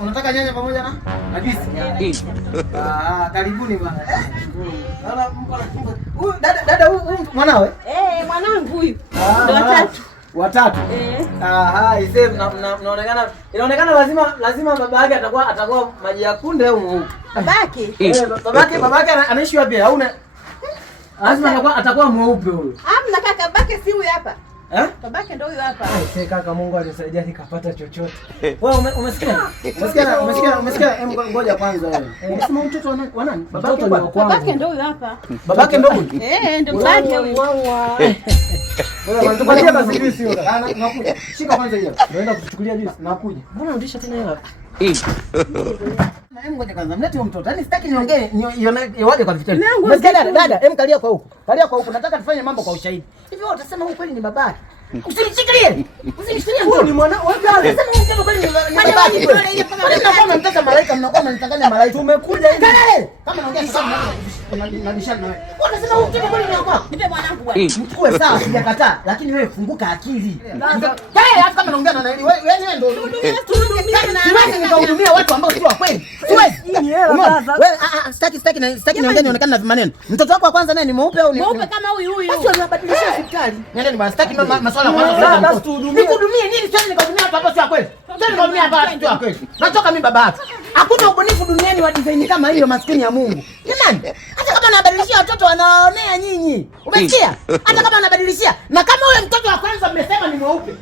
unataka nyanya pamoja na juice? Karibuni bwana. Huyu dada huyu mwanawe? Mwanangu huyu. Ndio watatu. Watatu. Inaonekana lazima baba yake atakuwa maji ya kunde au mweupe. Babake anaishi wapi? Hauna lazima atakuwa mweupe huyo. Hamna kaka, babake si huyu hapa. Babake ndio huyu hapa. Sasa kaka, Mungu alisaidia nikapata chochote. Wewe umesikia? Umesikia? Ngoja kwanza wewe. Unasema mtoto wa nani? Babake ndio huyu hapa. Babake ndio huyu? Ndio babake huyu. Wewe tupatie basi juice hiyo. Nakuja. Shika kwanza hiyo. Naenda kuchukulia juice. Nakuja. Mbona unarudisha tena hela? Ngoja kwanza mlete huyo mtoto. Yaani sitaki niongee iwaje kwa vitendo. Umesikia dada? Kalia kwa huko. Kalia kwa huko. Nataka tufanye mambo kwa ushahidi. Hivi wewe utasema huyu kweli ni babake? Usinishikilie. Usinishikilie mtoto. Ni mwana wewe unasema huyu mtoto kweli ni babake. Kama mtaka malaika mnakuwa mnatanganya malaika. Tumekuja hivi. Kama naongea sasa nabishana na wewe. Unasema huyu mtoto kweli ni wako? Nipe mwanangu bwana. Mchukue sawa, sijakataa, lakini wewe funguka akili. Hata kama naongea na wewe ndio siwezi nikahudumia watu ambao sio wa kweli. Siwezi. Hii ni hela sasa. Wewe sitaki niongee nionekane na maneno. Mtoto wako wa kwanza naye ni mweupe au ni mweupe kama huyu? Basi wanabadilisha hospitali. Nenda bwana, sitaki masuala kwanza. Basi tuhudumie. Nikuhudumie nini? Sasa nikahudumia watu ambao sio wa kweli. Sasa nikahudumia hapa watu wa kweli. Natoka mimi baba yako. Hakuna ubunifu duniani wa design kama hiyo, maskini ya Mungu. Jamani, hata kama anabadilishia watoto wanaonea nyinyi. Umesikia? Hata kama anabadilishia. Na kama wewe mtoto wa kwanza mmesema ni mweupe.